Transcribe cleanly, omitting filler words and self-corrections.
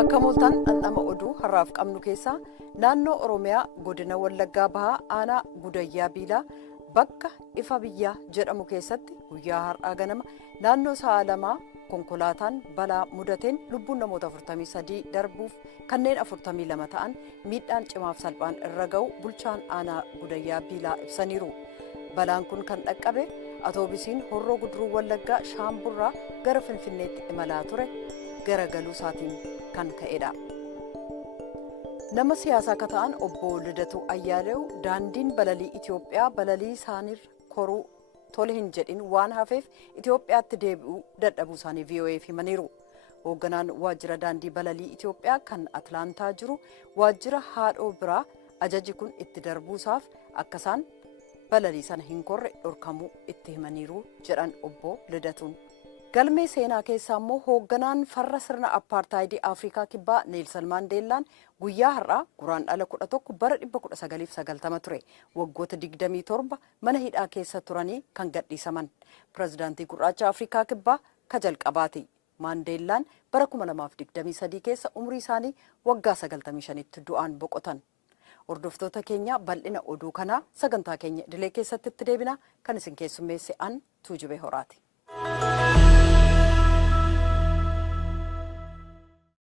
Akka mul'atan dhandhama oduu har'aaf qabnu keessaa naannoo Oromiyaa godina Wallaggaa Bahaa aanaa Gudayyaa Biilaa bakka ifa biyyaa jedhamu keessatti guyyaa har'aa ganama naannoo sa'a lamaa konkolaataan balaa mudateen lubbuun namoota 43 darbuuf kanneen 42 ta'an miidhaan cimaaf salphaan irra ga'u bulchaan aanaa Gudayyaa Biilaa ibsaniiru. Balaan kun kan dhaqqabe atoobisiin Horroo Guduruu Wallaggaa Shaamburraa gara Finfinneetti imalaa ture garagaluu isaatiin kan ka'edha. Nama siyaasaa akka ta'an obbo Lidatu Ayyaalew daandiin balalii Itoophiyaa balalii isaaniirra koruu tole hin jedhin waan hafeef Itoophiyaatti deebi'uu dadhabuu isaanii VOA'f himaniiru. Hoogganaan waajjira daandii balalii Itoophiyaa kan Atlaantaa jiru waajjira haadhoo biraa ajaji kun itti darbuusaaf akka isaan balalii sana hin korre dhorkamuu itti himaniiru jedhan obbo Lidatuun. Galmee seenaa keessaa immoo hoogganaan farra sirna apartaayidii Afrikaa Kibbaa Neelsan Maandeellaan guyyaa har'aa guraandhala 11 bara 1990 ture waggoota 27 mana hidhaa keessa turanii kan gadhiisaman pirezidaantii gurraacha Afrikaa Kibbaa ka jalqabaati. Maandeellaan bara 2023 keessa umrii isaanii waggaa 95tti du'aan boqotan. Hordoftoota keenya bal'ina oduu kanaa sagantaa keenya idilee keessatti itti deebina kan isin keessummeesse an Tuujubee Horaati.